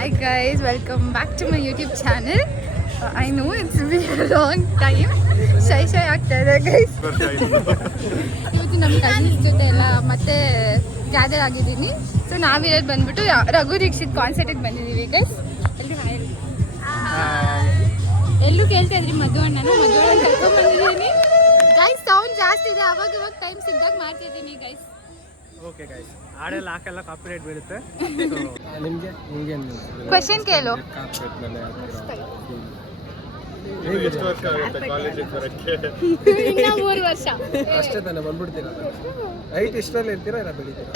Hi guys, welcome back to my YouTube channel. I know it's been a long time. Shy ಆಗ್ತಾ ಇದೆ guys. ಇವತ್ತು ನಮ್ಮ cousins ಜೊತೆ ಎಲ್ಲ ಮತ್ತೆ ಗ್ಯಾದರ್ ಆಗಿದ್ದೀನಿ. ಸೊ ನಾವಿರೋದು ಬಂದ್ಬಿಟ್ಟು ರಘು ದೀಕ್ಷಿತ್ ಕಾನ್ಸರ್ಟಿಗೆ ಬಂದಿದ್ದೀವಿ ಗೈಸ್. ಎಲ್ಲೂ ಕೇಳ್ತಾ ಇದ್ರಿ ಮಧು ಅಣ್ಣನ ಕರ್ಕೊಂಡು ಬಂದಿದ್ದೀನಿ ಗೈಸ್. ಸೌಂಡ್ ಜಾಸ್ತಿ ಇದೆ, ಅವಾಗ ಟೈಮ್ ಸಿಗ್ದಾಗ ಮಾಡ್ತಿದ್ದೀನಿ ಗೈಸ್. ಓಕೆ ಗೈಸ್, ಆಡೆಲ್ಲ ಹಾಕೆಲ್ಲ ಕಾಪಿರೈಟ್ ಬೀಳುತ್ತೆ. ನಿಮಗೆ ಕ್ವೆಶ್ಚನ್ ಕೇಳು. ಎಷ್ಟು ವರ್ಷ ಆಗುತ್ತೆ ಕಾಲೇಜಿಗೆ ಬರೋಕ್ಕೆ? ಇನ್ನ 3 ವರ್ಷ ಅಷ್ಟೇ ತಾನೆ, ಬಂದ್ಬಿಡ್ತೀರಾ? ಹೈಟ್ ಇಷ್ಟರಲ್ಲಿ ಇರ್ತೀರಾ ಇಲ್ಲ ಬೆಳಿತೀರಾ?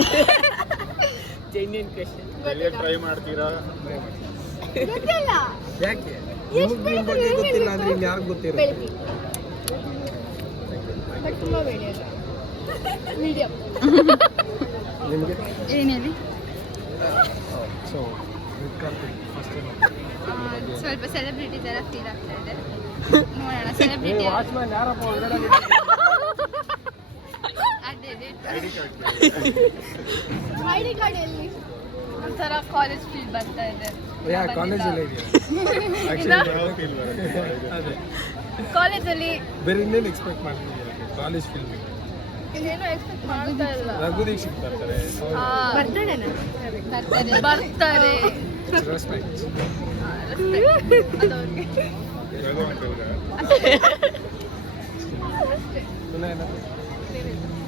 Genuine question. ಬೆಳಿಯಕ್ಕೆ ಟ್ರೈ ಮಾಡ್ತೀರಾ? ಗೊತ್ತಿಲ್ಲ ಯಾಕೆ? ನಿಮಗೆ ಬಗ್ಗೆ ಗೊತ್ತಿಲ್ಲ ಅಂದ್ರೆ ಇನ್ನು ಯಾರಿಗೆ ಗೊತ್ತಿರುತ್ತೆ? ಬಟ್ ತುಂಬಾ ಬೆಳೆಯಲ್ಲ, ಮೀಡಿಯಂ. ನಿಮಗೆ ಏನು ಹೇಳಿ? ಸೊ ಸ್ವಲ್ಪ ಸೆಲೆಬ್ರಿಟಿ ತರ ಫೀಲ್ ಆಗ್ತಾ ಇದೆ. ನೋಡೋಣ ಸೆಲೆಬ್ರಿಟಿ. ವಾಚ್ಮ್ಯಾನ್ ಯಾರಪ್ಪ ಹೊರಗಡೆ? ಅದೇ ಐಡಿ ಕಾರ್ಡ್ ಎಲ್ಲಿ? ಒಂಥರ ಕಾಲೇಜ್ ಫೀಲ್ ಬರ್ತಾ ಇದೆ. ಯಾ ಕಾಲೇಜಲ್ಲಿ ಕಾಲೇಜಲ್ಲಿ ಬೇರೆ ಇನ್ನೇನು ಎಕ್ಸ್ಪೆಕ್ಟ್ ಮಾಡ್ತೀನಿ? ಕಾಲೇಜ್ ಫೀಲ್ ಇನ್ನೇನು ಎಕ್ಸ್ಪೆಕ್ಟ್ ಮಾಡ್ತಾ ಇಲ್ಲ. ರಘು ದೀಕ್ಷಿತ್ ಬರ್ತಾರೆ. ಬರ್ತಾರೆ. ರೆಸ್ಪೆಕ್ಟ್.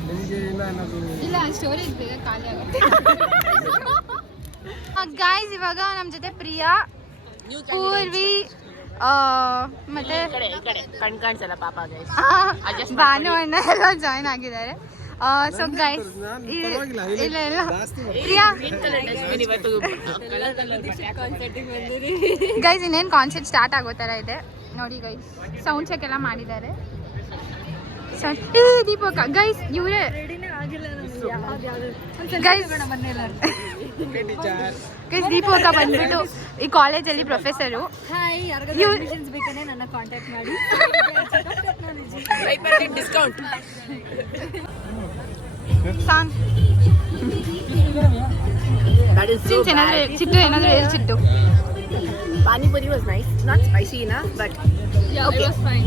ನಿಮಗೆ ಇಲ್ಲ, ಸ್ಟೋರೇಜ್ ಬೇಗ ಖಾಲಿ ಆಗುತ್ತೆ. ಗಾಯ್ಸ್, ಇವಾಗ ನಮ್ಮ ಜೊತೆ ಪ್ರಿಯಾ, ಪೂರ್ವಿ, ಮತ್ತೆ ಕಣ್ಕಾಣಿಸಲ್ಲ ಪಾಪ ಭಾನು ಅಣ್ಣ ಎಲ್ಲ ಜಾಯ್ನ್ ಆಗಿದ್ದಾರೆ. ಸೊ ಗೈಸ್, ಇಲ್ಲ ಇಲ್ಲ ಪ್ರಿಯಾ ಗೈಸ್, ಇನ್ನೇನು ಕಾನ್ಸರ್ಟ್ ಸ್ಟಾರ್ಟ್ ಆಗೋ ಥರ ಇದೆ ನೋಡಿ ಗೈಸ್. ಸೌಂಡ್ ಚೆಕ್ ಎಲ್ಲ ಮಾಡಿದ್ದಾರೆ. ದೀಪಕ ಗೈಸ್, ಇವರೇ ಗೈಸ್. ದೀಪಕ ಬಂದ್ಬಿಟ್ಟು ಈ ಕಾಲೇಜಲ್ಲಿ ಪ್ರೊಫೆಸರು. ನನ್ನ ಕಾಂಟ್ಯಾಕ್ಟ್ ಮಾಡಿ ಡಿಸ್ಕೌಂಟ್. ಚಿಟ್ಟು ಏನಾದ್ರು ಹೇಳಿ ಚಿಟ್ಟು. Panipuri was nice. Not spicy enough, but yeah, okay. It was fine.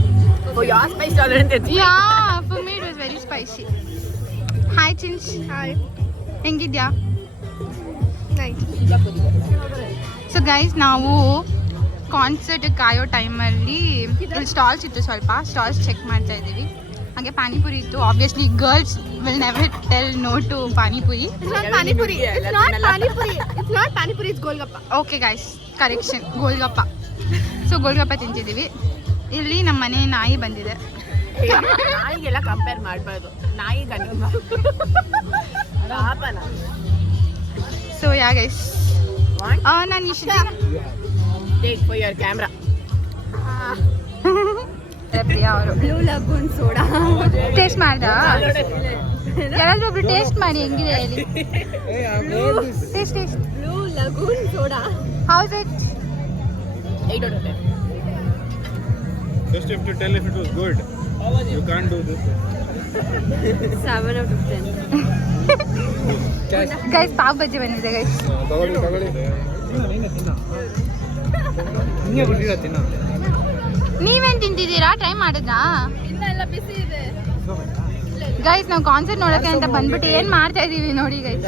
For your spice tolerance, it's yeah. For me, it was very spicy. Hi, Chinch. Hi. ಹೆಂಗಿದ್ಯಾ? Nice. So guys, ನಾವು concert ಕಾಯೋ ಟೈಮಲ್ಲಿ ಇಲ್ಲಿ stalls ಇತ್ತು, ಸ್ವಲ್ಪ stalls check ಮಾಡ್ತಾ ಇದ್ದೀವಿ. ಹಾಗೆ ಪಾನಿಪುರಿ ಇತ್ತು. Obviously girls will never tell no to panipuri. it's golgappa. Okay guys, correction, golgappa. So golgappa ತಿಂತಿದ್ದೀವಿ. ಇಲ್ಲಿ ನಮ್ಮ ಮನೆ ನಾಯಿ ಬಂದಿದೆ. ನಾಯಿಗೆಲ್ಲ ಕಂಪೇರ್ ಮಾಡಬಾರ್ದು, ನಾಯಿ ಸೊ ಯಾ ಗೈಸ್, ನಾನು ಇಷ್ಟ take for your camera. Priya ಅವರು ಬ್ಲೂ ಲಗೂನ್ ಸೋಡಾ ಟೇಸ್ಟ್ ಮಾಡ್ದ? ಯಾರಾದ್ರೂ ಒಬ್ರು ಟೇಸ್ಟ್ ಮಾಡಿ, ಹೆಂಗಿದೆ ಹೇಳಿ. Taste blue lagoon soda. House it? 8 out of 10. Just have to tell if it was good. You can't do this. 7 out of 10. Guys, pav ಬಜ್ಜಿ ಬಂದಿದೆ guys. ತಗೊಳ್ಳಿ. ಹಿಂಗೆ ಬಿಟ್ಟಿರ ತಿನ್ನ. ನೀವೇನ್ ತಿಂತಿದ್ದೀರಾ? ಟ್ರೈ ಮಾಡಿದ್ರಾ? ಇನ್ನ ಎಲ್ಲ ಬಿಸಿ ಇದೆ ಗೈಸ್. ನಾವು ಕಾನ್ಸರ್ಟ್ ನೋಡೋಕೆ ಅಂತ ಬಂದ್ಬಿಟ್ಟು ಏನ್ ಮಾಡ್ತಾ ಇದೀವಿ ನೋಡಿ ಗೈಸ್.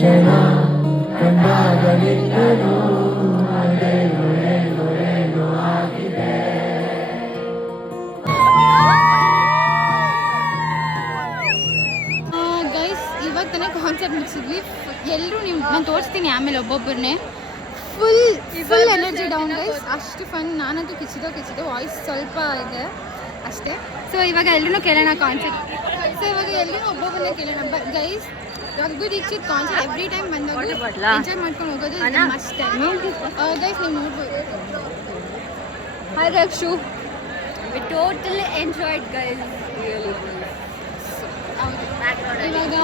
ಕ್ಷಣ ಕಂಡಾಗಲಿದ್ದನು ಅದೇನು ಏನು ಏನು ತೋರಿಸ್ತೀನಿ ಆಮೇಲೆ ಒಬ್ಬೊಬ್ಬರನ್ನೇ. ಫುಲ್ ಎನರ್ಜಿ ಡೌನ್ ಗೈಸ್, ಅಷ್ಟು ಫನ್. ನಾನಂತೂ ಕಿಚಿದೆ ವಾಯ್ಸ್ ಸ್ವಲ್ಪ ಇದೆ ಅಷ್ಟೇ. ಸೊ ಇವಾಗ ಎಲ್ಲರೂ ಕೇಳೋಣ ಕಾನ್ಸೆಪ್ಟ್. ಸೊ ಇವಾಗ ಎಲ್ಲರೂ ಒಬ್ಬೊಬ್ಬರನ್ನೇ ಕೇಳೋಣ. Guys Raghu Dixit concert every time ಬಂದಾಗ ಎಂಜಾಯ್ ಮಾಡ್ಕೊಂಡು ಹೋಗೋದು ಮಸ್ಟ್ ಟೈಮ್. ಗೈಸ್ ನೀವು ನೋಡ್ಬೋದು. Hi Rakshu, We totally enjoyed guys, really. ಇವಾಗ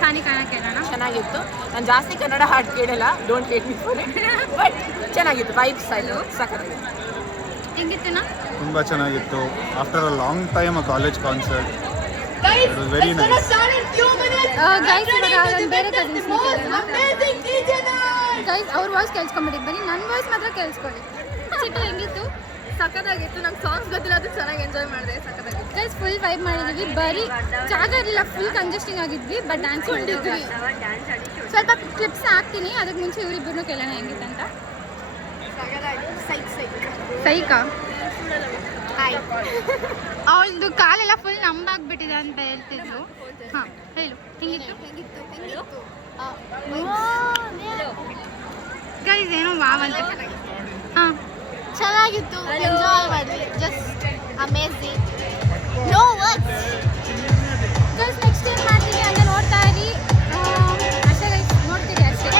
ಸಾನಿಕಾನ ಕೇಳೋಣ. ಚೆನ್ನಾಗಿತ್ತು. ನಾನು ಜಾಸ್ತಿ ಕನ್ನಡ ಹಾಡು ಕೇಳಲ್ಲ, don't take me for it, but ಚೆನ್ನಾಗಿತ್ತು. ವೈಬ್ಸ್ ಆಯ್ತು, ಸಖತ್ತಾಗಿತ್ತು. ಹೆಂಗಿತ್ತೇನಾ? ತುಂಬ ಚೆನ್ನಾಗಿತ್ತು. After a long time a college concert. It was very nice. Guys ಇವಾಗ ಒಂದು ಬೇರೆ ಕಸಿನ್ಸ್ ಗೈಸ್ ಅವ್ರ ವಾಯ್ಸ್ ಕೇಳಿಸ್ಕೊಂಬಿಡಿ, ಬನ್ನಿ ನನ್ನ ವಾಯ್ಸ್ ಮಾತ್ರ ಕೇಳಿಸ್ಕೊಳ್ಳಿ. ಚಿಟ್ಟು ಹೆಂಗಿತ್ತು? ಸಖತ್ತಾಗಿತ್ತು. ನಂಗೆ ಸಾಂಗ್ಸ್ ಗೊತ್ತಿಲ್ಲ, ಅದು ಚೆನ್ನಾಗಿ ಎಂಜಾಯ್ ಮಾಡಿದೆ. ಸಖತ್ತಾಗಿತ್ತು ಗೈಸ್, ಫುಲ್ ವೈಬ್ ಮಾಡಿದ್ವಿ. ಬರೀ ಜಾಗ ಇರಲಿಲ್ಲ, ಫುಲ್ ಕಂಜೆಸ್ಟಿಂಗ್ ಆಗಿದ್ವಿ, ಬಟ್ ಡ್ಯಾನ್ಸ್ ಮಾಡಿದ್ವಿ. ಸ್ವಲ್ಪ ಕ್ಲಿಪ್ಸ್ ಹಾಕ್ತೀನಿ, ಅದಕ್ಕೆ ಮುಂಚೆ ಇವರಿಬ್ಬರನ್ನು ಕೇಳೋಣ ಹೆಂಗಿತ್ತಂತ. ಸೈಕಾ ಅವಳದು ಕಾಲೆಲ್ಲ ಫುಲ್ ನಂಬಾಗ್ಬಿಟ್ಟಿದೆ ಅಂತ ಹೇಳ್ತಿದ್ರು. ಹಾಂ ಹೇಳು, ಹೆಂಗಿತ್ತು? ಗೈಸ್ ಏನೋ ವಾವ್ ಅಂತ. ಹಾಂ ಚೆನ್ನಾಗಿತ್ತು, ಎಂಜಾಯ್ ಮಾಡಿದ್ವಿ, just amazing, no words. Guys next time ಮಾಡ್ತೀವಿ ಅಂತ ನೋಡ್ತಾ ಇರಿ. ಅಷ್ಟೇ ಗೈಸ್, ನೋಡ್ತೀರಿ ಅಷ್ಟೇ.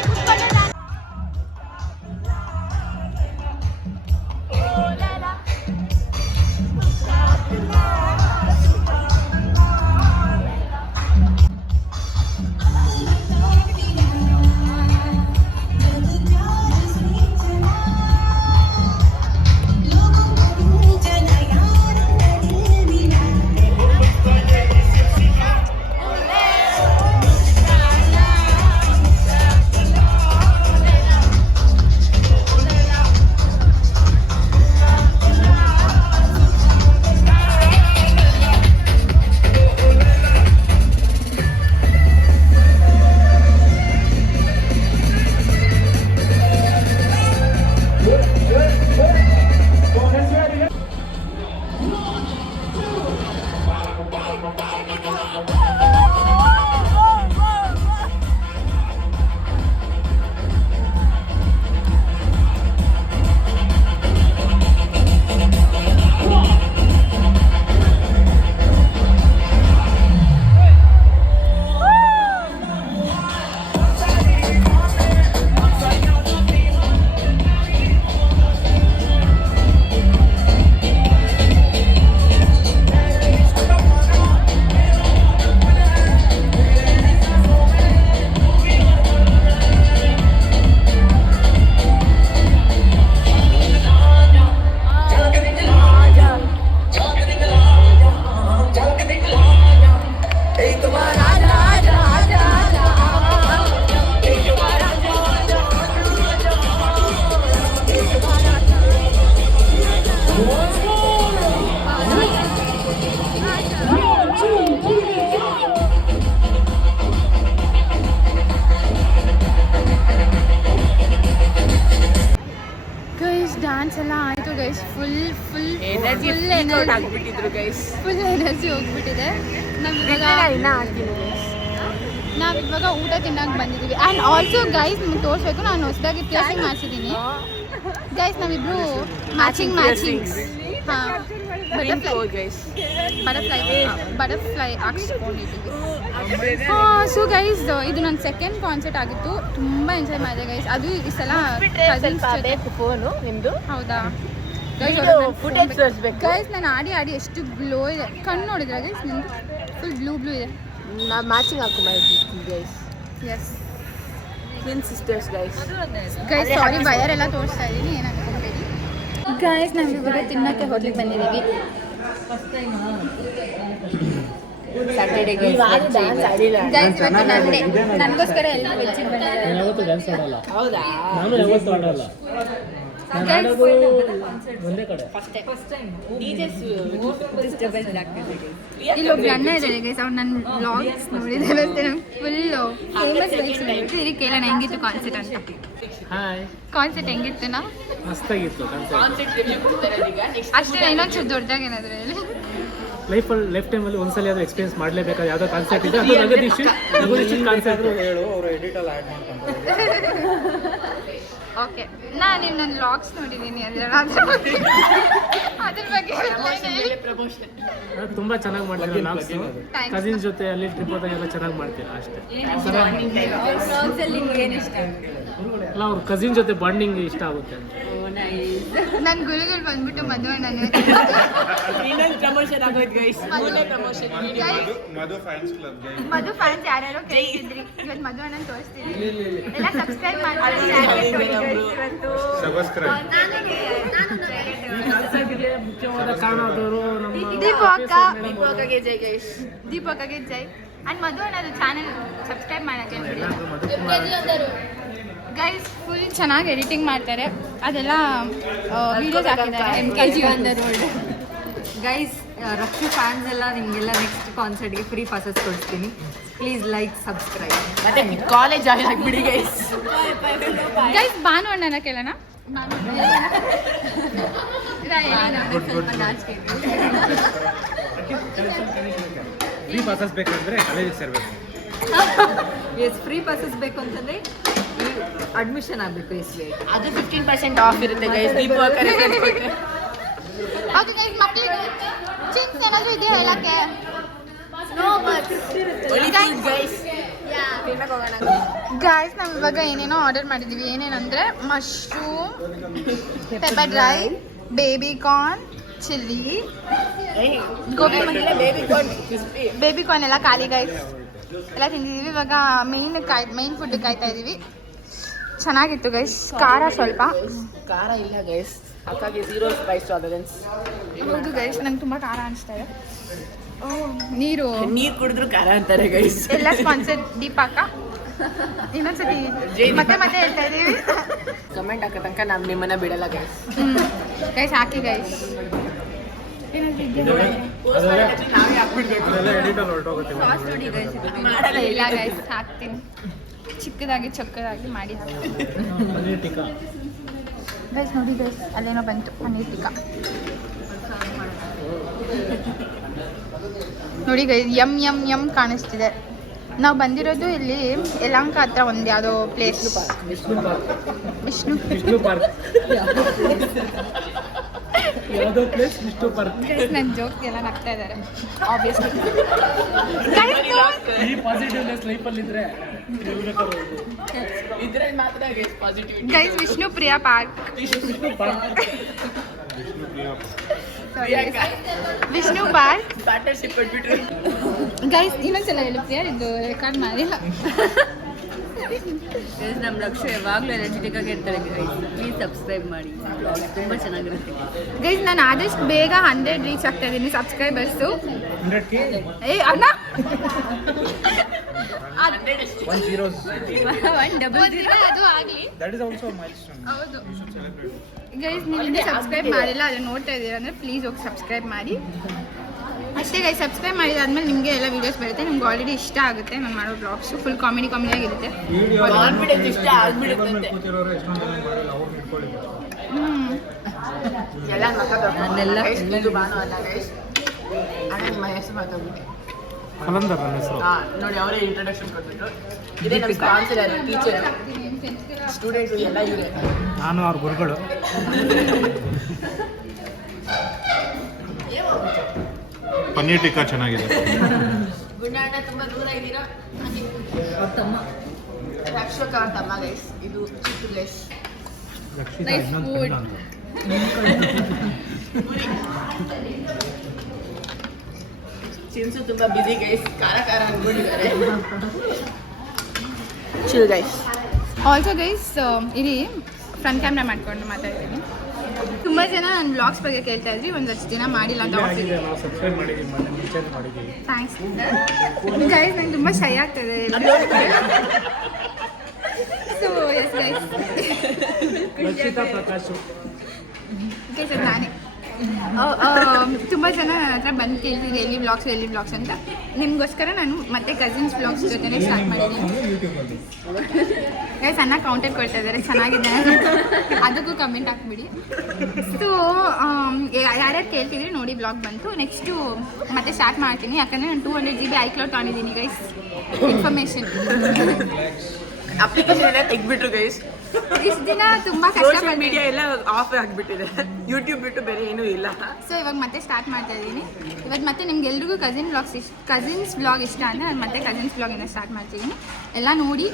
ಡ್ಯಾನ್ಸ್ ಎಲ್ಲ ಆಯಿತು ಗೈಸ್. ಫುಲ್ ಎನರ್ಜಿ ಆಗ್ಬಿಟ್ಟಿದ್ರು ಗೈಸ್. ಫುಲ್ ಎನರ್ಜಿ ಹೋಗ್ಬಿಟ್ಟಿದೆ. ನಾವಿವಾಗ ಊಟ ತಿನ್ನಕ್ಕೆ ಬಂದಿದ್ದೀವಿ. ಆ್ಯಂಡ್ ಆಲ್ಸೋ ಗೈಸ್ ನಿಮ್ಗೆ ತೋರಿಸ್ಬೇಕು, ನಾನು ಹೊಸದಾಗಿ ಪ್ಲೇಸಿಂಗ್ ಮಾಡಿಸಿದ್ದೀನಿ ಗೈಸ್. ನಾವಿಬ್ರು ಮ್ಯಾಚಿಂಗ್ ಹಾಂ ಬಟರ್ಫ್ಲೈ ಹಾಕ್ಸ್ಕೊಂಡಿದ್ದೀವಿ. ಸೊ ಗೈಸ್ ಇದು ನನ್ನ ಸೆಕೆಂಡ್ ಕಾನ್ಸರ್ಟ್ ಆಗಿತ್ತು. ತುಂಬ ಎಂಜಾಯ್ ಮಾಡಿದೆ ಗೈಸ್. ಅದು ಈ ಸಲ ಫೋನು ನಿಮ್ಮದು. ಹೌದಾ ಗೈಸ್, ನಾನು ಆಡಿ ಎಷ್ಟು ಗ್ಲೋ ಇದೆ. ಕಣ್ಣು ನೋಡಿದ್ರೆ ಗೈಸ್ ನಿಮ್ಮದು ಫುಲ್ ಬ್ಲೂ ಇದೆ. ನಾವು ಮ್ಯಾಚಿಂಗ್ ಹಾಕೊಂಡ್ಬಂದಿದ್ದೀವಿ guys. Yes twin sisters guys. Guys sari ಬಯರೆಲ್ಲ ತೋರಿಸ್ತಾ ಇದ್ದೀನಿ, ಏನು ಅನ್ಕೊಂಬೇಡಿ. ಗೈಸ್ ನಾವಿವಾಗ ತಿನ್ನೋಕ್ಕೆ ಹೋಗ್ಲಿಕ್ಕೆ ಬಂದಿದ್ದೀವಿ. ಸ್ಯಾಟರ್ಡೆ ಗೈಸ್ ಇವತ್ತು ನಂಡೆ, ನನಗೋಸ್ಕರ ಎಲ್ಲ ವೆಜ್ಜಿಗೆ ಬಂದಿದ್ದಾರೆ. ಹೌದಾ? ಇಲ್ಲೊಬ್ರು ಅಣ್ಣ ಇದ್ದಾರೆ ಗೈಸ್, ಅವ್ರು ನನ್ನ ವ್ಲಾಗ್ಸ್ ನೋಡಿದ್ದಾರೆ ಅಷ್ಟೇ. ಫುಲ್ಲು ಫೇಮಸ್ ಬೈಕ್ಸ್ ಇಲ್ಲಿ ಕೇಳೋಣ ಹೆಂಗಿತ್ತು ಕಾನ್ಸರ್ಟ್ ಅಂತ. ಕಾನ್ಸರ್ಟ್ ಹೆಂಗಿತ್ತು? ಮಸ್ತಾಗಿತ್ತು ಅಷ್ಟೇ, ಇನ್ನೊಂಚೂರು ದೊಡ್ಡದಾಗಿ ಏನಾದರೂ ಹೇಳಿ. ಲೈಫ್ ಟೈಮಲ್ಲಿ ಒಂದ್ಸಲ ಆದರೂ ಎಕ್ಸ್ಪೀರಿಯನ್ಸ್ ಮಾಡಲೇಬೇಕಾದ ಯಾವುದೋ ಕಾನ್ಸೆಪ್ಟ್ ಇದೆ ಅದು ನಗದಿಷ್ಟು ಕಾನ್ಸೆಪ್ಟ್ ಹೇಳು ಅವರು ಎಡಿಟಲ್ಲಿ ಆ್ಯಡ್ ಮಾಡ್ಕೊಂತಾರೆ. ಓಕೆ, ನಾನು ನನ್ನ ವ್ಲಾಗ್ಸ್ ನೋಡಿದ್ದೀನಿ ಅದ್ರ ಬಗ್ಗೆ ತುಂಬ ಚೆನ್ನಾಗಿ ಮಾಡ್ತೀರಾ ಲಾಗ್ಸ್. Thanks. ಕಸಿನ್ಸ್ ಜೊತೆ ಅಲ್ಲಿ ಟ್ರಿಪ್ ಹೋದಾಗೆಲ್ಲ ಚೆನ್ನಾಗಿ ಮಾಡ್ತೀರಾ ಅಷ್ಟೇ. ಅಲ್ಲ ಅವ್ರ ಕಸಿನ್ ಜೊತೆ ಬಾಂಡಿಂಗ್ ಇಷ್ಟ ಆಗುತ್ತೆ. ನನ್ನ ಗುರುಗಳು ಬಂದ್ಬಿಟ್ಟು ಮದುವೆ ನಾನು ಪ್ರಮೋಷನ್ ಆಗೋಯ್ತು ಗೈಸ್. ಮಧು ಫ್ಯಾನ್ಸ್ ಕ್ಲಬ್ ಮಧು ಫ್ಯಾನ್ಸ್ ಯಾರ್ಯಾರೋ ಕೇಳ್ತಿದ್ರಿ, ಇವತ್ತು ಮದುವೆ ಅಣ್ಣನ ತೋರಿಸ್ತಿದ್ರಿ, ಎಲ್ಲ ಸಬ್ಸ್ಕ್ರೈಬ್ ಮಾಡಿ. ಸಬ್ಸ್ಕ್ರೈಬ್. ಮುಖ್ಯವಾದ ಕಾರಣ ಆದವರು ನಮ್ಮ ದೀಪಕ್ಕೆ ಜೈ ಗೈಸ್. ದೀಪಕ್ಗೆ ಜೈ. ಅಂಡ್ ಮಧು ಅಣ್ಣದು ಚಾನೆಲ್ ಸಬ್ಸ್ಕ್ರೈಬ್ ಮಾಡೋಕ್ಕೆ ಗೈಸ್. ಫುಲ್ ಚೆನ್ನಾಗಿ ಎಡಿಟಿಂಗ್ ಮಾಡ್ತಾರೆ, ಅದೆಲ್ಲ ವಿಡಿಯೋಸ್ ಹಾಕಿದ್ದಾರೆ. MKG Underworld. Guys, Rakshu fans ಎಲ್ಲ ನಿಮಗೆಲ್ಲ ನೆಕ್ಸ್ಟ್ ಕಾನ್ಸರ್ಟ್ಗೆ ಫ್ರೀ ಪಾಸಸ್ ಕೊಡ್ತೀನಿ. Please like subscribe. ಮತ್ತೆ ಕಾಲೇಜ್ ಆಗಿಬಿಡಿ ಗೈಸ್. ಗೈಸ್ ಭಾನು ಅಣ್ಣನ ಕೇಳೋಣ. ಸ್ವಲ್ಪ ನಾಚಿಕೆ ಇದೆ. ಫ್ರೀ ಪಾಸಸ್ ಬೇಕಂದ್ರೆ ಕಾಲೇಜಿಗೆ ಸೇರಬೇಕು. ಎಸ್, ಫ್ರೀ ಪಾಸಸ್ ಬೇಕು ಅಂತಂದರೆ ಅಡ್ಮಿಷನ್ ಆಗಬೇಕು SBI. ಅದು 15% ಆಫ್ ಇರುತ್ತೆ ಗೈಸ್. ದೀಪಕ್ಕೆ ಓಕೆ ಗೈಸ್, ಮಕ್ಕಳಿಗೆ ಚಿಪ್ಸ್ ಏನಾದರೂ ಇದೆಯಾ ಹೇಳಕ್ಕೆ? ಗೈಸ್, ನಾವು ಇವಾಗ ಏನೇನೋ ಆರ್ಡರ್ ಮಾಡಿದ್ದೀವಿ. ಏನೇನಂದರೆ mushroom, pepper dry, baby corn, chilli, gobi baby corn ಎಲ್ಲ ಖಾಲಿ ಗೈಸ್. ಎಲ್ಲ ತಿಂದಿದ್ದೀವಿ. ಇವಾಗ ಮೇನ್ ಫುಡ್ ಕಾಯ್ತಾ ಇದ್ದೀವಿ. ಚೆನ್ನಾಗಿತ್ತು ಗೈಸ್. ಖಾರ ಸ್ವಲ್ಪ, ಖಾರ ಇಲ್ಲ ಗೈಸ್, ಹಾಗಾಗಿ 0 ಸ್ಪೈಸ್ ಟಾಲರೆನ್ಸ್. ಹೌದು ಗೈಸ್, ನಂಗೆ ತುಂಬ ಖಾರ ಅನಿಸ್ತಾ ಇದೆ. ನೀರು ಕುಡಿದ್ರು ಖಾರ ಅಂತಾರೆ ಗೈಸ್. ಎಲ್ಲ ಸ್ಪಾನ್ಸರ್ ದೀಪಕ್ಕ. ಇನ್ನೊಂದ್ಸತಿ ಮತ್ತೆ ಹೇಳ್ತಾ ಇದೀವಿ. ಕಮೆಂಟ್ ಹಾಕೋ ತನಕ ನಾವು ನಿಮ್ಮನ್ನ ಬಿಡಲ್ಲ ಗೈಸ್. ಗೈಸ್ ಹಾಕಿ ಗೈಸ್. ನಾವೇ ಹಾಕ್ಬಿಡ್ಬೇಕು. ಎಡಿಟಲ್ಲಿ ಹೊರಟೋಗುತ್ತೆ. ಮಾಡಲ್ಲ ಇಲ್ಲ ಗೈಸ್, ಹಾಕ್ತೀನಿ. ಚಿಕ್ಕದಾಗಿ ಚೊಕ್ಕದಾಗಿ ಮಾಡಿ ಹಾಕ್ತೀನಿ ಪನ್ನೀರ್ ಟಿಕ್ಕಾ. ಗೈಸ್ ನೋಡಿ ಗೈಸ್, ಅಲ್ಲೇನೋ ಬಂತು ಪನ್ನೀರ್ ಟಿಕ್ಕಾ. ನೋಡಿ ಗೈಸ್, ಯಮ್ ಕಾಣಿಸ್ತಿದೆ. ನಾವು ಬಂದಿರೋದು ಇಲ್ಲಿ ಯಲಹಂಕ ಹತ್ರ ಒಂದು ಯಾವುದೋ ಪ್ಲೇಸ್. ವಿಷ್ಣು ಪಾರ್ಕ್. ಯಾವುದೋ ಪ್ಲೇಸ್ ವಿಷ್ಣು ಪಾರ್ಕ್. ನನ್ನ ಜೋಕ್ ಎಲ್ಲ ನಗ್ತಾ ಇದ್ದಾರೆ ಆಬ್ವಿಯಸ್ಲಿ. ಈ ಪಾಸಿಟಿವ್ನೆಸ್ ಲೈಫಲ್ಲಿ ಇದ್ರೆ ಇದ್ರಲ್ಲಿ ಮಾತ್ರ guys positivity. Guys, Vishnu Priya park. Vishnu park partnership ಕೊಟ್ಬಿಟ್ರು ಗೈಸ್. ಇನ್ನೊಂದ್ಸಲ ಹೇಳಿ ಪ್ರಿಯಾ, ಇದು ರೆಕಾರ್ಡ್ ಮಾಡಿಲ್ಲ. ಗೈಸ್, ನಮ್ಮ ಲಕ್ಷ್ಯ ಯಾವಾಗಲೂ ಎನರ್ಜೆಟಿಕ್ ಆಗಿ ಇರ್ತಾರೆ ಗೈಸ್. ಪ್ಲೀಸ್ ಸಬ್ಸ್ಕ್ರೈಬ್ ಮಾಡಿ, ತುಂಬ ಚೆನ್ನಾಗಿರುತ್ತೆ. ಗೈಸ್, ನಾನು ಆದಷ್ಟು ಬೇಗ 100 ರೀಚ್ ಆಗ್ತಾ ಇದ್ದೀನಿ ಸಬ್ಸ್ಕ್ರೈಬರ್ಸು. 100K ಅಣ್ಣ 100 ಅದು ಆಗಲಿ. That is also milestone. ಹೌದು ಗೈಸ್, ನೀವು ಇನ್ನೂ ಸಬ್ಸ್ಕ್ರೈಬ್ ಮಾಡಿಲ್ಲ, ಅದು ನೋಡ್ತಾ ಇದ್ದೀರಾ ಅಂದರೆ ಪ್ಲೀಸ್ ಹೋಗಿ ಸಬ್ಸ್ಕ್ರೈಬ್ ಮಾಡಿ. ಅಷ್ಟೇ ಗೈಸ್, ಸಬ್ಸ್ಕ್ರೈಬ್ ಮಾಡಿದಾದ್ಮೇಲೆ ನಿಮಗೆ ಎಲ್ಲ ವೀಡಿಯೋಸ್ ಬರುತ್ತೆ. ನಿಮ್ಗೆ ಆಲ್ರೆಡಿ ಇಷ್ಟ ಆಗುತ್ತೆ ನಾನು ಮಾಡೋ ಬ್ಲಾಗ್ಸು. ಫುಲ್ ಕಾಮಿಡಿ ಆಗಿರುತ್ತೆ. ಕಾನ್ಫಿಡೆನ್ಸ್ ಇಷ್ಟ ಆಗ್ಬಿಡುತ್ತೆ. ಕೂತಿರೋರು ಎಷ್ಟೊಂದು ಜನ ಮಾಡಿಲ್ಲ, ಅವ್ರು ಇಟ್ಕೊಳ್ಳಿ. ಎಲ್ಲ ನನ್ನೆಲ್ಲ ಇದು ಬಾನು ಅಲ್ಲ ಗೈಸ್. ಅಣ್ಣ ನಿಮ್ಮ ಹೆಸರು ಮಾತಾಡ್ಬಿಟ್ಟೆ. ಕಲಂದರ್ ನನ್ನ ಹೆಸರು. ನೋಡಿ ಅವರೇ ಇಂಟ್ರೊಡಕ್ಷನ್ ಕೊಟ್ಬಿಟ್ರು. ಇದೇ ನಮ್ಮ ಸ್ಪಾನ್ಸರ್, ಟೀಚರ್, ಸ್ಟೂಡೆಂಟ್ಸ್ ಎಲ್ಲ ಇವರೇ. ನಾನು ಅವ್ರ ಗುರುಗಳು. ಪನ್ನೀರ್ ಟಿಕ್ಕಾ ಚೆನ್ನಾಗಿದೆ. ಗುಂಡಣ್ಣ ತುಂಬ ದೂರ ಇದ್ದೀರಾ. ತಮ್ಮ ರಕ್ಷಕ ಅವ್ರ ತಮ್ಮ ಗೈಸ್. ಇದು ಚಿಕ್ಕ ಪ್ಲೇಸ್. ರಕ್ಷಿತಾ ಇನ್ನೊಂದು ಫ್ರೆಂಡ್ ಅಂತ. ಚಿನ್ಸು ತುಂಬ ಬಿಸಿ ಗೈಸ್. ಖಾರ ಅಂದ್ಕೊಂಡಿದ್ದಾರೆ. Chill guys. ಆಲ್ಸೋ ಗೈಸ್, ಇರಿ ಫ್ರಂಟ್ ಕ್ಯಾಮ್ರಾ ಮಾಡ್ಕೊಂಡು ಮಾತಾಡ್ತೀನಿ. ತುಂಬ ಜನ ನನ್ನ ಬ್ಲಾಗ್ಸ್ ಬಗ್ಗೆ ಕೇಳ್ತಾ ಇದ್ರಿ, ಒಂದಷ್ಟು ದಿನ ಮಾಡಿಲ್ಲ ಅಂತ. ಆಗಿದೆ, ನಾವು ಸಬ್ಸ್ಕ್ರೈಬ್ ಮಾಡಿದ್ದೀವಿ, ಮುಂಚೆ ಮಾಡಿದ್ದೀವಿ. Thanks guys. ನಂಗೆ ತುಂಬ ಶೈ ಆಗ್ತದೆ. So yes guys, Rakshita Prakash. Guys ಅದು ನಾನೇ. ತುಂಬ ಜನ ನನ್ನ ಹತ್ರ ಬಂದು ಕೇಳ್ತಿದ್ದೆ ಎಲ್ಲಿ ಬ್ಲಾಗ್ಸ್ ಅಂತ. ನಿಮಗೋಸ್ಕರ ನಾನು ಮತ್ತೆ ಕಸಿನ್ಸ್ ಬ್ಲಾಗ್ಸ್ ಜೊತೆನೇ ಸ್ಟಾರ್ಟ್ ಮಾಡಿದ್ದೀನಿ. ಚೆನ್ನಾಗಿ ಕೌಂಟೆಂಟ್ ಕೊಡ್ತಾ ಇದ್ದಾರೆ, ಚೆನ್ನಾಗಿದೆ ಅದಕ್ಕೂ ಕಮೆಂಟ್ ಹಾಕ್ಬಿಡಿ. ಸೊ ಯಾರ್ಯಾರು ಕೇಳ್ತಿದ್ರಿ ನೋಡಿ, ಬ್ಲಾಗ್ ಬಂತು. ನೆಕ್ಸ್ಟು ಮತ್ತೆ ಸ್ಟಾರ್ಟ್ ಮಾಡ್ತೀನಿ, ಯಾಕಂದರೆ ನಾನು 200 GB iCloud ತೊಗೊಂಡಿದ್ದೀನಿ ಗೈಸ್. ಇನ್ಫಾರ್ಮೇಷನ್ ಅಪ್ಲಿಕೇಶನ್ ಎಲ್ಲ ತೆಗ್ಬಿಟ್ರು ಗೈಸ್. ಇಷ್ಟು ದಿನ ತುಂಬ ಸೋಷಿಯಲ್ ಕಷ್ಟಪಟ್ಟು ಮೀಡಿಯಾ ಎಲ್ಲ ಆಫ್ ಆಗಿಬಿಟ್ಟಿದೆ, ಯೂಟ್ಯೂಬ್ ಬಿಟ್ಟು ಬೇರೆ ಏನೂ ಇಲ್ಲ. ಸೊ ಇವಾಗ ಮತ್ತೆ ಸ್ಟಾರ್ಟ್ ಮಾಡ್ತಾ ಇದ್ದೀನಿ. ಇವತ್ತು ಮತ್ತೆ ನಿಮ್ಗೆಲ್ರಿಗೂ ಕಸಿನ್ಸ್ ಬ್ಲಾಗ್ ಇಷ್ಟ ಅಂದರೆ ನಾನು ಮತ್ತೆ ಕಸಿನ್ಸ್ ಬ್ಲಾಗಿಂದ ಸ್ಟಾರ್ಟ್ ಮಾಡ್ತಿದ್ದೀನಿ. ಎಲ್ಲ ನೋಡಿ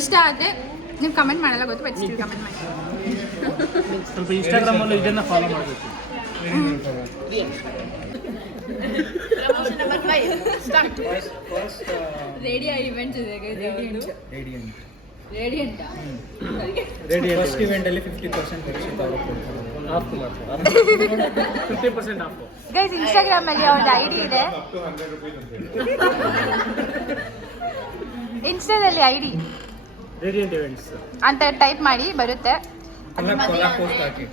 ಇಷ್ಟ ಆದರೆ ನೀವು ಕಮೆಂಟ್ ಮಾಡಲ್ಲ ಗೊತ್ತು, ಬಟ್ ಸ್ಟಿಲ್ ಕಮೆಂಟ್ ಮಾಡಿ. ಸ್ವಲ್ಪ ಇನ್ಸ್ಟಾಗ್ರಾಮಲ್ಲೂ ಇದನ್ನು ಫಾಲೋ ಮಾಡಬೇಕು. ರೇಡಿಯೋ ಇವೆಂಟ್ಸ್ ಇದೆ ರೇಡಿಯಂಟ್ ಫಸ್ಟ್ ಇವೆಂಟಲ್ಲಿ 50% ರಕ್ಷಿತ ಅವರು ಕೊಡ್ತಾರೆ. ಆಫ್ ಮಾತ್ರ 50% ಆಫ್. ಗೈಸ್ ಇನ್ಸ್ಟಾಗ್ರಾಮಲ್ಲಿ ಅವ್ರದ್ದು ಐ ಡಿ ಇದೆ, ಇನ್ಸ್ಟಾದಲ್ಲಿ ಐ ಡಿ ರೇಡಿಯಂಟ್ ಇವೆಂಟ್ಸ್ ಅಂತ ಟೈಪ್ ಮಾಡಿ ಬರುತ್ತೆ. ಪೋಸ್ಟ್ ಹಾಕಿ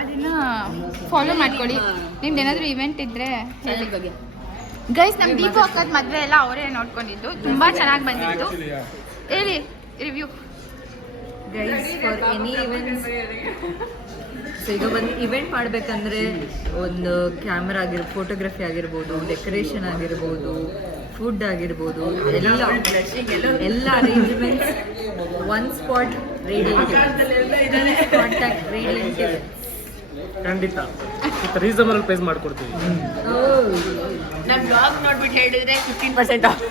ಅದನ್ನ ಫಾಲೋ ಮಾಡ್ಕೊಳ್ಳಿ. ನಿಮ್ದು ಏನಾದರೂ ಇವೆಂಟ್ ಇದ್ದರೆ ಹೇಳಿ. ಬಗ್ಗೆ ಗೈಸ್ ನಮ್ಮ ದೀಪು ಅಕ್ಕದ ಮದುವೆ ಎಲ್ಲ ಅವರೇ ನೋಡ್ಕೊಂಡಿದ್ದು, ತುಂಬ ಚೆನ್ನಾಗಿ ಬಂದಿತ್ತು. ಹೇಳಿ review. Guys for any events, so ಈಗ ಒಂದು ಇವೆಂಟ್ ಮಾಡಬೇಕಂದ್ರೆ ಒಂದು ಕ್ಯಾಮ್ರಾ ಫೋಟೋಗ್ರಫಿ ಆಗಿರ್ಬೋದು, ಡೆಕೋರೇಷನ್ ಆಗಿರ್ಬೋದು, ಫುಡ್ ಆಗಿರ್ಬೋದು, ಎಲ್ಲ arrangements one spot radiant contact radiant. ಖಂಡಿತ ರೀಸನಬಲ್ ಪ್ರೈಸ್ ಮಾಡ್ಕೊಡ್ತೀವಿ. ನಮ್ಮ ಬ್ಲಾಗ್ ನೋಡ್ಬಿಟ್ಟು ಹೇಳಿದ್ರೆ 15% ಆಫ್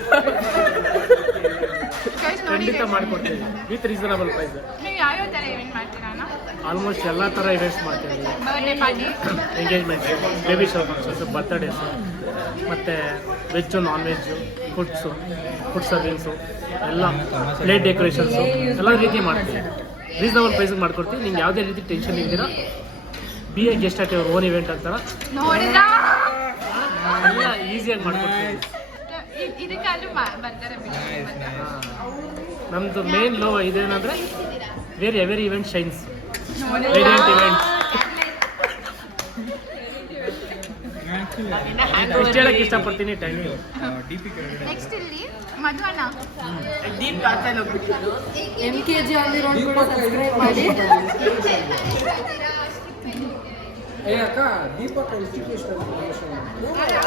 ಗೈಸ್ ನೋಡಿ, ಖಂಡಿತ ಮಾಡ್ಕೊಡ್ತೀವಿ ವಿತ್ ರೀಸನಬಲ್ ಪ್ರೈಸ್. ನೀವು ಯಾವ್ಯಾವ ಥರ ಇವೆಂಟ್ ಮಾಡ್ತೀರಾ? ಆಲ್ಮೋಸ್ಟ್ ಎಲ್ಲ ಥರ ಇವೆಂಟ್ಸ್ ಮಾಡ್ತೀವಿ. Birthday party, engagements, baby shower functions, birthdays, ಮತ್ತು veg non veg, food servings ಎಲ್ಲ, ಪ್ಲೇಟ್ ಡೆಕೋರೇಷನ್ಸು ಎಲ್ಲ ರೀತಿ ಮಾಡ್ತೀವಿ. ರೀಸನಬಲ್ ಪ್ರೈಸಿಗೆ ಮಾಡ್ಕೊಡ್ತೀವಿ. ನಿಮ್ಗೆ ಯಾವುದೇ ರೀತಿ ಟೆನ್ಷನ್ ಇದ್ದೀರಾ, be a guest at your own event ಅಂತಾರ ನೋಡಿದ್ರಾ? ಎಲ್ಲ ಈಸಿಯಾಗಿ ಮಾಡ್ಕೊಡ್ತೀವಿ. ಇದಕ್ಕಾದ್ರೂ ಬರ್ತಾರೆ ಬಿಡಿ. ನಮ್ಮದು ಮೇನ್ ಲೋ ಇದೇನಂದರೆ where every event shines, radiant events. ಇಷ್ಟು ಹೇಳಕ್ಕೆ ಇಷ್ಟಪಡ್ತೀನಿ. Thank you. ನೆಕ್ಸ್ಟ್ ಇಲ್ಲಿ ಮಧುವಣ್ಣ ಡೀಪ್ ಕಾಸಲ್ಲಿ ಹೋಗ್ಬಿಟ್ಟಿದ್ರು. MKG ಆಗಿರೋದು ಕೂಡ ಸಬ್ಸ್ಕ್ರೈಬ್ ಮಾಡಿ. ಅಕ್ಕ ದೀಪಕ್ ಇನ್ಸ್ಟಿಟ್ಯೂಷನ್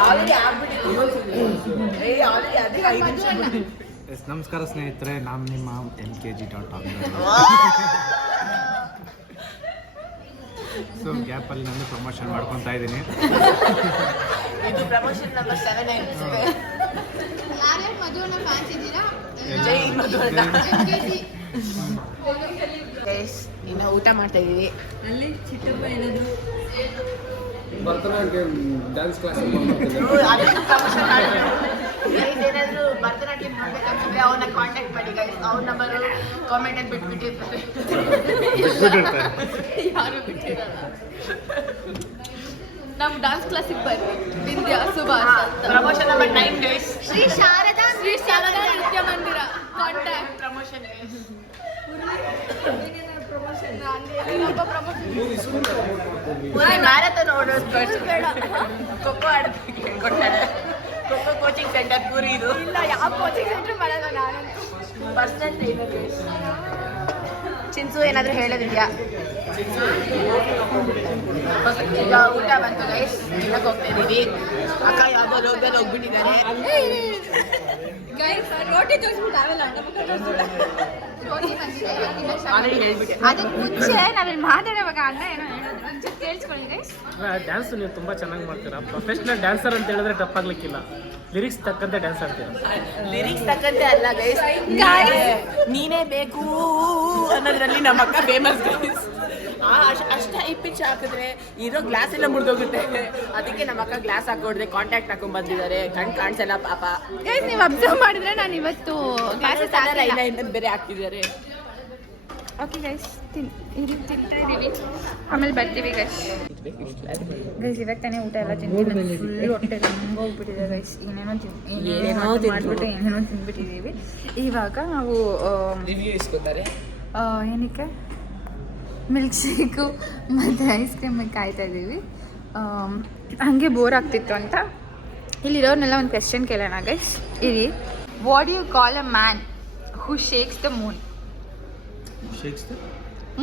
ಆಲ್ರೆಡಿ ಆಗ್ಬಿಟ್ಟಿತ್ತು. ಆಲ್ರೆಡಿ ಅದೇ 5 ನಿಮಿಷ. ನಮಸ್ಕಾರ ಸ್ನೇಹಿತರೆ, ನಾನು ನಿಮ್ಮ MKG.com. ಸೊ ಗ್ಯಾಪಲ್ಲಿ ನಾನು ಪ್ರಮೋಷನ್ ಮಾಡ್ಕೊತಾ ಇದ್ದೀನಿ. ಇದು ಪ್ರಮೋಷನ್ ನಂಬರ್ 7 ಅನ್ಸುತ್ತೆ. ಯಾರ್ಯಾರು ಮಧುವಣ್ಣ ಫ್ಯಾನ್ಸ್ ಇದ್ದೀರಾ? ಜೈ ಮಧುವಣ್ಣ. ಇನ್ನು ಊಟ ಮಾಡ್ತಾ ಇದೀವಿ. ಅಲ್ಲಿ ಚಿಕ್ಕಪ್ಪ ಏನಾದ್ರು ಭರತನಾಟ್ಯಂ ಡ್ಯಾನ್ಸ್ ಕ್ಲಾಸ್ ಅದನ್ನು ಪ್ರಮೋಷನ್ ಏನಾದ್ರು ಭರತನಾಟ್ಯಂ ನೋಡ್ಬೇಕಂತಂದ್ರೆ ಅವನ್ನ ಕಾಂಟ್ಯಾಕ್ಟ್ ಮಾಡಿ ಗೈಸ್. ಅವ್ರ ನಂಬರು ಕಾಮೆಂಟಲ್ಲಿ ಬಿಟ್ಬಿಟ್ಟಿರ್ತಾರೆ, ಯಾರು ಬಿಟ್ಟಿರಲ್ಲ. ನಮ್ಮ ಡಾನ್ಸ್ ಕ್ಲಾಸಿಗೆ ಬರ್ರಿ. Vidya Subhash promotion number 9 guys. Shri Sharada Nritya Mandir contact promotion guys. Marathon ಓಡೋದು ಬೇಡ, ಖೋಖೋ ಆಡೋದಕ್ಕೆ ಕೊಡ್ತಾರೆ. ಖೋಖೋ ಕೋಚಿಂಗ್ ಸೆಂಟರ್ ಪೂರಿ ಇದು. ಇಲ್ಲ, ಯಾವ ಕೋಚಿಂಗ್ ಸೆಂಟರ್ ಮಾಡಲ್ಲ ನಾನಂತೂ. Personal trainer guys. ಚಿನ್ಸು ಏನಾದರೂ ಹೇಳೋದಿದೆಯಾ? ಈಗ ಊಟ ಬಂತು ಗೈಸ್, ತಿನ್ನಕ್ಕೆ ಹೋಗ್ತಾ ಇದೀವಿ. ಅಕ್ಕ ಯಾವುದೋ ರೋಗದಲ್ಲಿ ಹೋಗ್ಬಿಟ್ಟಿದ್ದಾರೆ. ಗೈಸ್ ರೋಟಿ ತೋರಿಸ್ಬಿಟ್ಟು ಆಗಲ್ಲ, ಆಲ್ರೆಡಿ ಹೇಳ್ಬಿಟ್ಟೆ. ಅದಕ್ಕೆ ಮುಂಚೆ ನಾವಿಲ್ಲಿ ಮಾತಾಡುವಾಗ ಅಣ್ಣ ಏನೋ ಹೇಳಿದ್ರು, ಒಂಚೂರು ಕೇಳಿಸ್ಕೊಳ್ಳಿ ಗೈಸ್. ಡ್ಯಾನ್ಸ್ ನೀವು ತುಂಬ ಚೆನ್ನಾಗಿ ಮಾಡ್ತೀರಾ. ಪ್ರೊಫೆಷ್ನಲ್ ಡ್ಯಾನ್ಸರ್ ಅಂತ ಹೇಳಿದ್ರೆ ತಪ್ಪಾಗ್ಲಿಕ್ಕಿಲ್ಲ. ಲಿರಿಕ್ಸ್ ತಕ್ಕಂತೆ ಡ್ಯಾನ್ಸ್ ಆಡ್ತೀರಾ. ಲಿರಿಕ್ಸ್ ತಕ್ಕಂತೆ ಅಲ್ಲ ಗೈಸ್, ನೀನೇ ಬೇಕು ಅನ್ನೋದ್ರಲ್ಲಿ ನಮ್ಮ ಅಕ್ಕ ಫೇಮಸ್ ಗೈಸ್. ಅಷ್ಟ ಪಿಚ್ ಹಾಕಿದ್ರೆ ಇರೋ ಗ್ಲಾಸ್ ಎಲ್ಲ ಮುರಿದೋಗುತ್ತೆ. ಅದಕ್ಕೆ ನಮ್ಮ ಅಕ್ಕ ಗ್ಲಾಸ್ ಹಾಕೊಡ್ದೆ ಕಾಂಟ್ಯಾಕ್ಟ್ ಹಾಕೊಂಡ್ ಬಂದಿದ್ದಾರೆ. ಕಣ್ ಕಾಣಿಸಲ್ಲ ಪಾಪ. ಗೈಸ್ ನೀವು ಅಬ್ಸರ್ವ್ ಮಾಡಿದ್ರೆ ನಾನು ಇವತ್ತು ಕ್ಲಾಸಸ್ ಇನ್ನೊಂದು ಬೇರೆ ಹಾಕ್ತಿದ್ದಾರೆ. ಓಕೆ ಗೈಸ್, ತಿಂತಾ ಇದ್ದೀವಿ, ಆಮೇಲೆ ಬರ್ತೀವಿ ಗೈಸ್. ಗೈಸ್ ಇವಾಗ ತಾನೇ ಊಟ ಎಲ್ಲ ತಿಂತೀನಿ, ಫುಲ್ ಹೊಟ್ಟೆ ತುಂಬ ಹೋಗ್ಬಿಟ್ಟಿದೆ ಗೈಸ್. ಏನೇನೋ ಮಾಡಿಬಿಟ್ಟು ಏನೇನೋ ತಿಂದ್ಬಿಟ್ಟಿದ್ದೀವಿ. ಇವಾಗ ನಾವು ರಿವ್ಯೂ ಇಸ್ಕೊತಾರೆ. ಏನಕ್ಕೆ ಮಿಲ್ಕ್ ಶೇಕು ಮತ್ತು ಐಸ್ ಕ್ರೀಮಿಗೆ ಕಾಯ್ತಾ ಇದ್ದೀವಿ. ಹಾಗೆ ಬೋರ್ ಆಗ್ತಿತ್ತು ಅಂತ ಇಲ್ಲಿರೋರ್ನೆಲ್ಲ ಒಂದು ಕ್ವೆಶ್ಚನ್ ಕೇಳೋಣ ಗೈಸ್. ಇಲ್ಲಿ what you call a man who shakes the moon.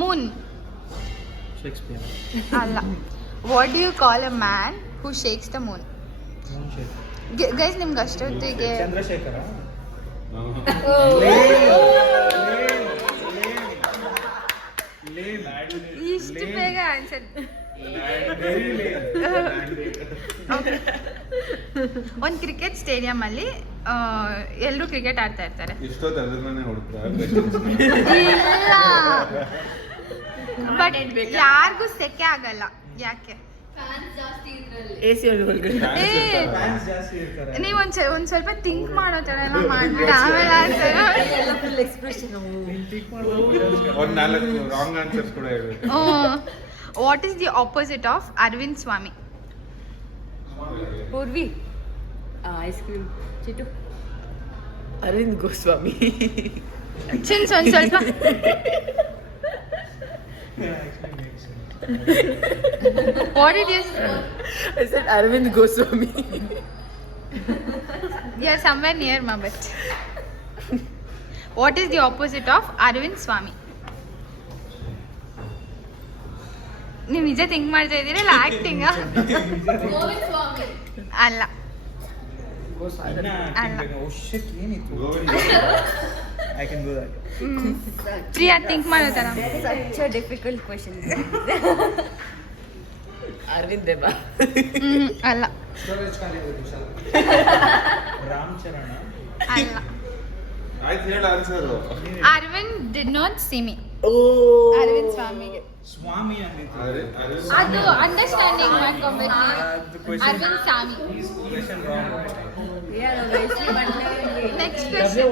Moon Shakespeare. ಅಲ್ಲ. What do you call a man who shakes the moon? Guys ನಿಮ್ಗೆ ಅಷ್ಟೊತ್ತಿಗೆ ಚಂದ್ರಶೇಖರ. ಇಷ್ಟು ಬೇಗ ಆನ್ಸರ್. ಒಂದು ಕ್ರಿಕೆಟ್ ಸ್ಟೇಡಿಯಂ ಅಲ್ಲಿ ಎಲ್ಲರೂ ಕ್ರಿಕೆಟ್ ಆಡ್ತಾ ಇರ್ತಾರೆ. ಇಲ್ಲ, ಬಟ್ ಯಾರಿಗೂ ಸೆಕೆ ಆಗಲ್ಲ. ಯಾಕೆ? AC ಒಳಗಡೆ ಫ್ಯಾನ್ಸ್ ಜಾಸ್ತಿ ಇರ್ತಾರೆ. ನೀವು ಒಂದ್ ಸ್ವಲ್ಪ ಥಿಂಕ್ ಮಾಡೋ ಥರ ಎಲ್ಲ ಮಾಡ್ಬಿಟ್ಟು ಆಮೇಲೆ ಆನ್ಸರ್. Full expression. ಒಂದು 4 ರಾಂಗ್ ಆನ್ಸರ್ಸ್ ಕೂಡ ಹೇಳ್ಬೇಕು. What is the opposite of Aravind Swamy? Poorvi ice cream. Chittu Aravind Goswami. ಚಿನ್ಸ್ ಒಂದ್ ಸ್ವಲ್ಪ. What did you say? I said Arvind Goswami. You're somewhere near, but what is the opposite of Arvind Swami? ನೀವು ನಿಜ think ಮಾಡ್ತಾ ಇದ್ದೀರಾ ಇಲ್ಲ ಆಕ್ಟಿಂಗ್? ಗೋವಿಂದ್ ಸ್ವಾಮಿ. ಅಲ್ಲ. I can do that. Priya think ಮಾಡೋ ಥರ. Such a difficult question. Aravind Deva. ಅಲ್ಲ. ರಾಮಚರಣ. ಅಲ್ಲ. ಆಯ್ತು ಹೇಳ answer. Aravind did not see me. ಓ ಅರವಿಂದ್ ಸ್ವಾಮಿಗೆ ಸ್ವಾಮಿ ಅಂದಿತ್ತು. ಅದು ಅಂಡರ್ಸ್ಟ್ಯಾಂಡಿಂಗ್ ಮಾಡ್ಕೊಬೇಕು. ಅರವಿಂದ್ ಸ್ವಾಮಿ. Next question.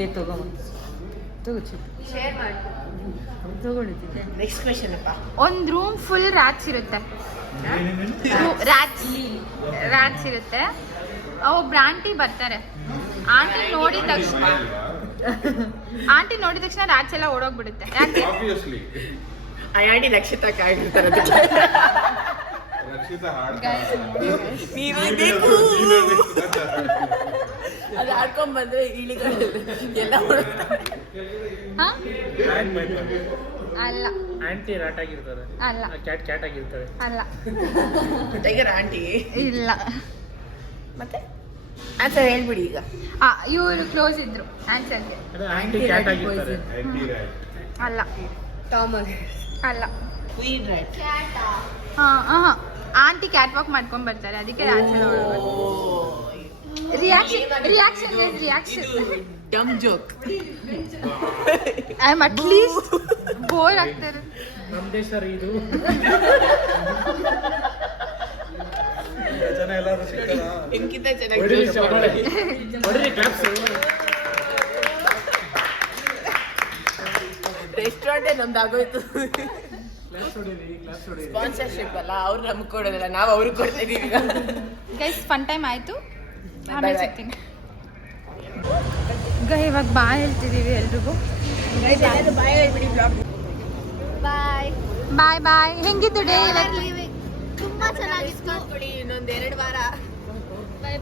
ಏ ತಗೋ ಚಿಟ್ಟು ಶೇರ್ ಮಾಡಿ ತಗೊಂಡಿದ್ದೆ. ನೆಕ್ಸ್ಟ್ ಕ್ವೆಶ್ಚನ್ ಅಪ್ಪ. ಒಂದು ರೂಮ್ ಫುಲ್ ರ್ಯಾಟ್ಸ್ ಇರುತ್ತೆ. ರ್ಯಾಟ್ಸ್ ಇರುತ್ತೆ. ಒಬ್ಬರು ಆಂಟಿ ಬರ್ತಾರೆ. ಆಂಟಿ ನೋಡಿದ ತಕ್ಷಣ ರ್ಯಾಟ್ಸ್ ಎಲ್ಲ ಓಡೋಗ್ಬಿಡುತ್ತೆ. ಯಾಕೆ? ಆಬ್ವಿಯಸ್ಲಿ ಆ ಆಂಟಿ ರಕ್ಷಿತಾ ಕಾಯ್ದಿರ್ತಾರೆ. ರಕ್ಷಿತಾ ಹಾಡ್ತಾರೆ. ನೀವೇ ಬೇಕು. ಅದು ಆಡ್ಕೊಂಡ್ ಬಂದ್ರೆ ಇಳಿಗಳು ಎಲ್ಲ ಹೊರಡ್ತಾರೆ. ಹಾ? ಅಲ್ಲ. ಆಂಟಿ ರ್ಯಾಟ್ ಆಗಿರ್ತಾರೆ. ಅಲ್ಲ. ಕ್ಯಾಟ್ ಆಗಿರ್ತಾರೆ. ಅಲ್ಲ. Tiger aunty. ಇಲ್ಲ. ಮತ್ತೆ ಆನ್ಸರ್ ಹೇಳ್ಬಿಡಿ ಈಗ. ಇವರು ಕ್ಲೋಸ್ ಇದ್ರು ಆನ್ಸರ್ಗೆ. ಆಂಟಿ ಕ್ಯಾಟ್ ಆಗಿರ್ತಾರೆ. Aunty right. ಅಲ್ಲ. ಟಾಮರ್. ಅಲ್ಲ. Queen right. Aunty cat walk ಮಾಡ್ಕೊಂಡ್ ಬರ್ತಾರೆ. ಅದಕ್ಕೆ answer reaction dumb joke. I am at least bore ಆಗ್ತಾರೆ. ನಮ್ದೇ ಸರ್ ಇದು. ಜನ ಎಲ್ಲರೂ ಸಿಗ್ತಾರಾ? ನಿಮ್ಗಿಂತ ಚೆನ್ನಾಗಿ ಹೊಡಿರಿ joke ಚಪ್ಪಾಳೆ. ಮಾಡೋದು. ಹೊಡಿರಿ ಕ್ಲಾಪ್ಸ್. ರೆಸ್ಟೋರೆಂಟೇ ನಮ್ದಾಗೋಯ್ತು. ಸ್ಪಾನ್ಸರ್ಶಿಪ್ ಅಲ್ಲ, ಅವ್ರು ನಮ್ಗೆ ಕೊಡೋದಿಲ್ಲ, ನಾವು ಅವ್ರಿಗೆ ಕೊಡ್ತಾ ಇದೀವಿ ಈಗ. ಗೈಸ್ ಫನ್ ಟೈಮ್ ಆಯಿತು. Bye bye. ಸಿಗ್ತೀನಿ. ಇವಾಗ ಬಾಯ್ ಹೇಳ್ತಿದ್ದೀವಿ ಎಲ್ರಿಗೂ. ಬಾಯ್ ಹೇಳ್ಬಿಡಿ ಬ್ಲಾಗ್. ಬಾಯ್. ಬಾಯ್ ಬಾಯ್. ಹೆಂಗಿತ್ತು ಡೇ ಇವತ್ತು? ತುಂಬಾ ಚೆನ್ನಾಗಿತ್ತು. ಇನ್ನೊಂದು 2 ವಾರ.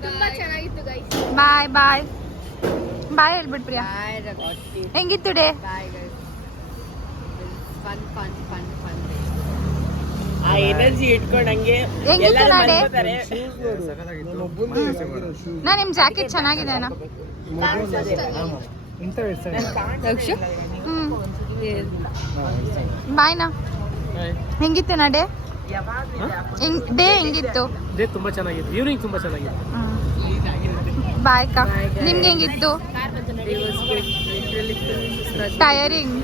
ತುಂಬಾ ಚೆನ್ನಾಗಿತ್ತು ಗೈಸ್. ಬಾಯ್ ಬಾಯ್. ಬಾಯ್ ಹೇಳ್ಬಿಟ್ಟು ಪ್ರಿಯಾ. ಹೆಂಗಿತ್ತು ಡೇ? ಆ ಎನರ್ಜಿ ಇಟ್ಕೊಂಡಂಗೆ ಹೆಂಗಿತ್ತು ಎಲ್ಲರೂ ನಾಳೆ? ಬಂದ್ಬಿಡ್ತಾರೆ. ನಾ ನಿಮ್ಮ ಜಾಕೆಟ್ ಚೆನ್ನಾಗಿದೆನಾ? ಬಾಯ್ನಾ. ಹೆಂಗಿತ್ತು ನಾ ಡೇ? ಡೇ ಹೆಂಗಿತ್ತು? ಡೇ ತುಂಬಾ ಚೆನ್ನಾಗಿತ್ತು. ಈವ್ನಿಂಗ್ ತುಂಬಾ ಚೆನ್ನಾಗಿತ್ತು. ಬಾಯ್ ಅಕ್ಕ. ನಿಮ್ಗೆ ಹೆಂಗಿತ್ತು? ಟಯರಿಂಗ್.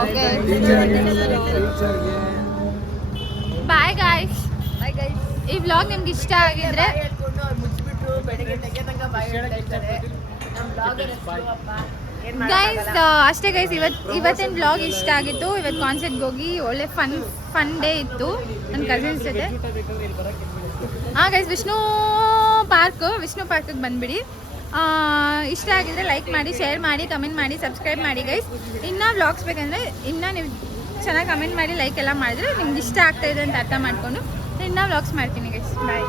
Okay bye guys. ಈ ವ್ಲಾಗ್ ನಿಮ್ಗೆ ಇಷ್ಟ ಆಗಿದ್ರೆ ಹೇಳ್ಕೊಂಡು ಅವ್ರು ಮುಚ್ಚಿಬಿಟ್ರು ಬೆಳಗ್ಗೆ ತೆಗೆದಂಗ ಬಾಯ್ ಹೇಳ್ತಾ ಇರ್ತಾರೆ. ನಮ್ಮ ಬ್ಲಾಗರ್ ಏನ್ ಗೈಸ್ ಅಷ್ಟೇ ಗೈಸ್. ಇವತ್ತಿನ ವ್ಲಾಗ್ ಇಷ್ಟ ಆಗಿತ್ತು. ಇವತ್ತು ಕಾನ್ಸರ್ಟ್ಗೆ ಹೋಗಿ ಒಳ್ಳೆ ಫನ್ ಡೇ ಇತ್ತು ನನ್ನ ಕಸಿನ್ಸ್ ಜೊತೆ. ಹಾಂ ಗೈಸ್, ವಿಷ್ಣು ಪಾರ್ಕಿಗೆ ಬಂದುಬಿಡಿ. ಇಷ್ಟ ಆಗಿದ್ರೆ ಲೈಕ್ ಮಾಡಿ, ಶೇರ್ ಮಾಡಿ, ಕಮೆಂಟ್ ಮಾಡಿ, ಸಬ್ಸ್ಕ್ರೈಬ್ ಮಾಡಿ ಗೈಸ್. ಇನ್ನೂ ವ್ಲಾಗ್ಸ್ ಬೇಕಂದರೆ ಇನ್ನೂ ನೀವು ಚೆನ್ನಾಗಿ ಕಮೆಂಟ್ ಮಾಡಿ, ಲೈಕ್ ಎಲ್ಲ ಮಾಡಿದ್ರೆ ನಿಮ್ಗೆ ಇಷ್ಟ ಆಗ್ತಾಯಿದೆ ಅಂತ ಅರ್ಥ ಮಾಡಿಕೊಂಡು ಇನ್ನೂ ವ್ಲಾಗ್ಸ್ ಮಾಡ್ತೀನಿ ಗೈಸ್. ಬಾಯ್.